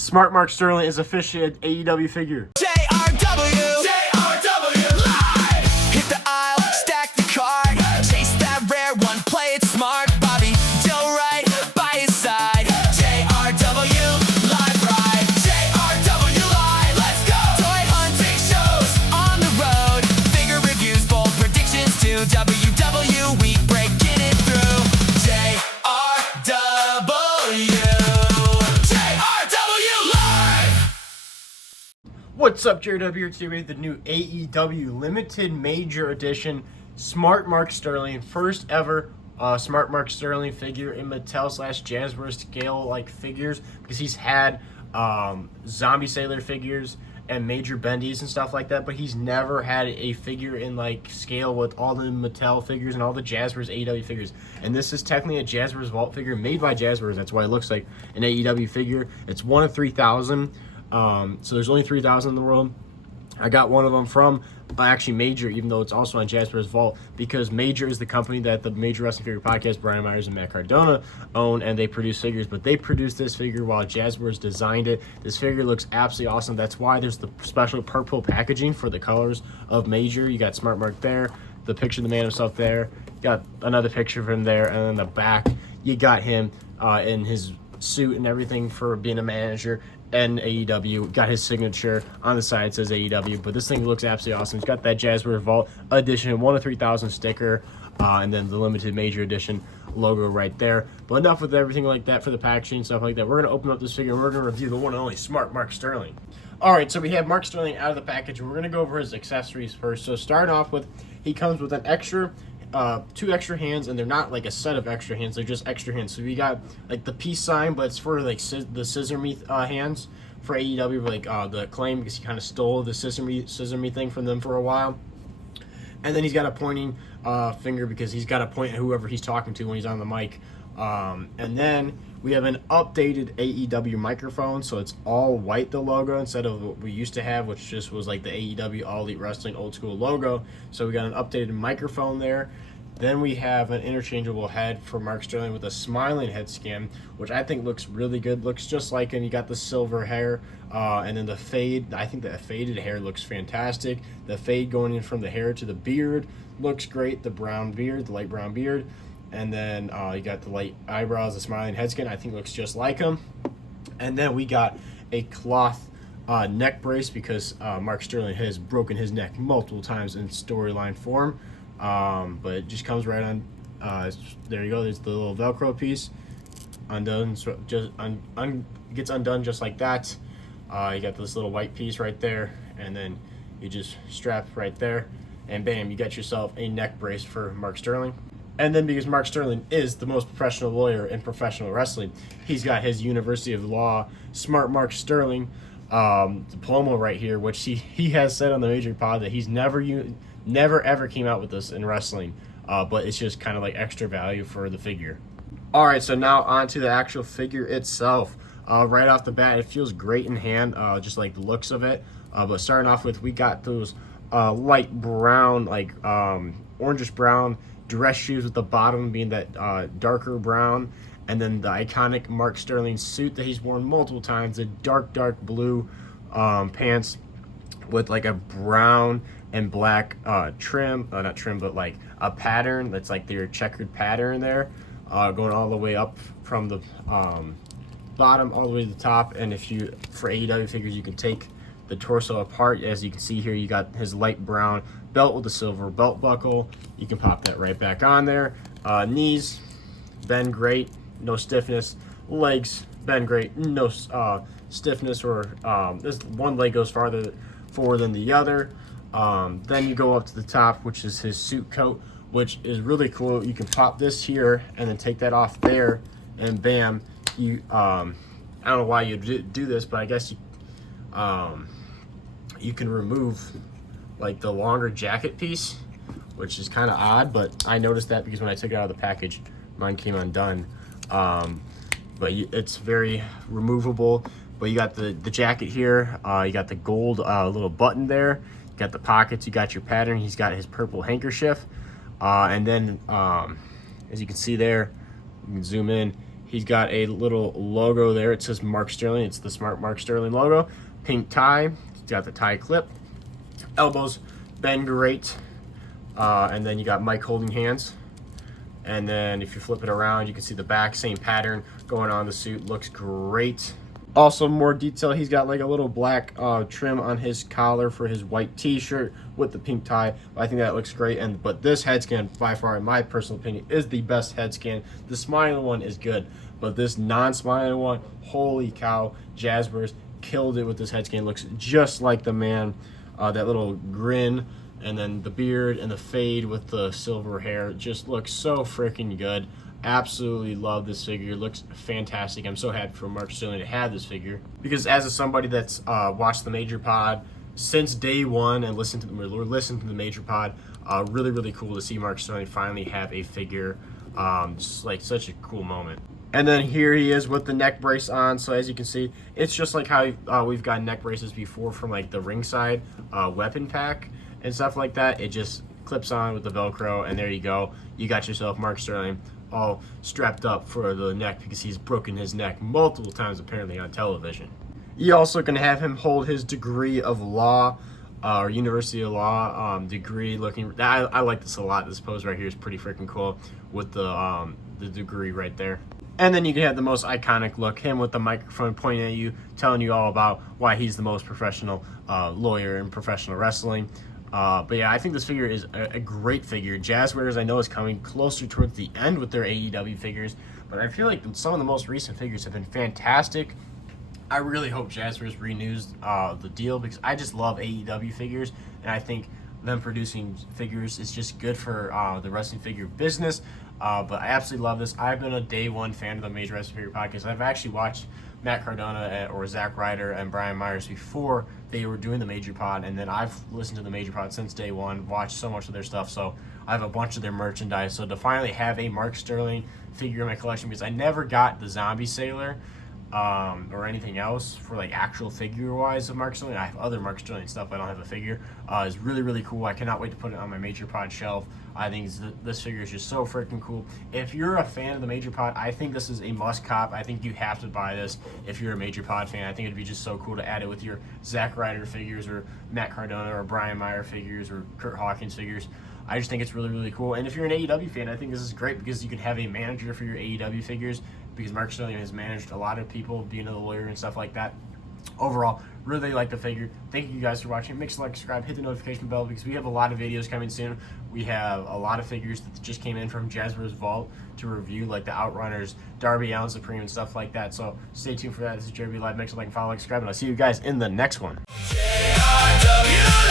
Smart Mark Sterling is officially an AEW figure. JRW live. Hit the aisle, stack the card, chase that rare one, play it smart. Bobby Joe right by his side. JRW live ride. JRW live, let's go. Toy hunting shows on the road. Figure reviews, bold predictions too. WW week breaking it through. What's up, JW here today with the new AEW Limited Major Edition Smart Mark Sterling. First ever Smart Mark Sterling figure in Mattel / Jazzware scale like figures, because he's had Zombie Sailor figures and Major Bendies and stuff like that, but he's never had a figure in like scale with all the Mattel figures and all the Jazzware's AEW figures. And this is technically a Jazzware's Vault figure made by Jazzware's. That's why it looks like an AEW figure. It's 1 of 3,000. So there's only 3,000 in the world. I got one of them from actually Major, even though it's also on Jazzware's Vault, because Major is the company that the Major Wrestling Figure Podcast, Brian Myers and Matt Cardona, own, and they produce figures. But they produced this figure while Jazzware's designed it. This figure looks absolutely awesome. That's why there's the special purple packaging for the colors of Major. You got Smart Mark there, the picture of the man himself there, you got another picture of him there, and then the back, you got him in his suit and everything for being a manager. And AEW got his signature on the side. It says AEW, but this thing looks absolutely awesome. It's got that Jazzware Vault Edition 1 of 3,000 sticker, and then the limited Major Edition logo right there. But enough with everything like that for the packaging and stuff like that. We're gonna open up this figure and we're gonna review the one and only Smart Mark Sterling. All right, so we have Mark Sterling out of the package, and we're gonna go over his accessories first. So starting off with, he comes with an extra. 2 extra hands, and they're not like a set of extra hands, they're just extra hands. So we got like the peace sign, but it's for like the scissor me hands for AEW, like the Acclaim, because he kind of stole the scissor me thing from them for a while. And then he's got a pointing finger, because he's got to point at whoever he's talking to when he's on the mic. And then we have an updated AEW microphone, so it's all white, the logo, instead of what we used to have, which just was like the AEW All Elite Wrestling old school logo. So we got an updated microphone there. Then we have an interchangeable head for Mark Sterling with a smiling head scan, which I think looks really good. Looks just like him. You got the silver hair, and then the fade. I think the faded hair looks fantastic. The fade going in from the hair to the beard looks great. The brown beard, the light brown beard. And then you got the light eyebrows, the smiling head scan. I think looks just like him. And then we got a cloth neck brace, because Mark Sterling has broken his neck multiple times in storyline form. But it just comes right on. There you go. There's the little Velcro piece. Undone, so just gets undone just like that. You got this little white piece right there, and then you just strap right there, and bam, you got yourself a neck brace for Mark Sterling. And then, because Mark Sterling is the most professional lawyer in professional wrestling, he's got his University of Law Smart Mark Sterling diploma right here, which he has said on the Major Pod that he's never ever came out with this in wrestling, but it's just kind of like extra value for the figure. All right, so now on to the actual figure itself. Right off the bat, it feels great in hand, just like the looks of it. But starting off with, we got those light brown, like orangish brown dress shoes, with the bottom being that darker brown, and then the iconic Mark Sterling suit that he's worn multiple times, the dark blue pants with like a brown and black trim, not trim, but like a pattern that's like their checkered pattern there, going all the way up from the bottom all the way to the top. And if you, for AEW figures, you can take the torso apart. As you can see here, you got his light brown belt with the silver belt buckle. You can pop that right back on there. Knees bend great, no stiffness. Legs bend great, no stiffness, or this one leg goes farther forward than the other. Then you go up to the top, which is his suit coat, which is really cool. You can pop this here and then take that off there, and bam, you I don't know why you do this, but I guess you can remove like the longer jacket piece, which is kind of odd, but I noticed that because when I took it out of the package, mine came undone. But it's very removable. But you got the jacket here, you got the gold little button there, you got the pockets, you got your pattern, he's got his purple handkerchief, and then as you can see there, you can zoom in, He's got a little logo there. It says Mark Sterling. It's the Smart Mark Sterling logo. Pink tie. He's got the tie clip. Elbows bend great. And then you got Mike holding hands. And then if you flip it around, you can see the back, same pattern going on the suit. Looks great. Also, more detail, he's got like a little black trim on his collar for his white t-shirt with the pink tie. I think that looks great. But this head scan, by far, in my personal opinion, is the best head scan. The smiling one is good, but this non-smiling one, holy cow, Jazzwares killed it with this head scan. Looks just like the man. That little grin, and then the beard and the fade with the silver hair just looks so freaking good. Absolutely love this figure. Looks fantastic. I'm so happy for Mark Sterling to have this figure, because as somebody that's watched the Major Pod since day one and listened to the Major Pod, really cool to see Mark Sterling finally have a figure. Just like such a cool moment. And then here he is with the neck brace on. So as you can see, it's just like how we've got neck braces before from like the ringside weapon pack and stuff like that. It just clips on with the Velcro, and there you go. You got yourself Mark Sterling all strapped up for the neck, because he's broken his neck multiple times apparently on television. You also can have him hold his degree of law, or University of Law degree. Looking, I like this a lot. This pose right here is pretty freaking cool with the degree right there. And then you can have the most iconic look, him with the microphone pointing at you, telling you all about why he's the most professional lawyer in professional wrestling. But yeah, I think this figure is a great figure. Jazzwares, I know, is coming closer towards the end with their AEW figures, but I feel like some of the most recent figures have been fantastic. I really hope Jazzwares renews the deal, because I just love AEW figures, and I think them producing figures is just good for the wrestling figure business. But I absolutely love this. I've been a day one fan of the Major Wrestling Figure Podcast. I've actually watched Matt Cardona or Zack Ryder and Brian Myers before they were doing the Major Pod, and then I've listened to the Major Pod since day one, watched so much of their stuff, so I have a bunch of their merchandise. So to finally have a Mark Sterling figure in my collection, because I never got the Zombie Sailor or anything else for like actual figure wise of Mark Sterling. I have other Mark Sterling stuff, I don't have a figure. It's really cool. I cannot wait to put it on my Major Pod shelf. I think this figure is just so freaking cool. If you're a fan of the Major Pod, I think this is a must cop. I think you have to buy this if you're a Major Pod fan. I think it'd be just so cool to add it with your Zack Ryder figures, or Matt Cardona, or Brian Meyer figures, or Kurt Hawkins figures. I just think it's really cool. And if you're an AEW fan, I think this is great, because you can have a manager for your AEW figures, because Mark Sterling has managed a lot of people, being a lawyer and stuff like that. Overall, really like the figure. Thank you guys for watching. Make sure to like, subscribe, hit the notification bell, because we have a lot of videos coming soon. We have a lot of figures that just came in from Jazzwares Vault to review, like the Outrunners, Darby Allin Supreme, and stuff like that. So stay tuned for that. This is Jeremy Live. Make sure to like and follow, like, subscribe, and I'll see you guys in the next one. JRW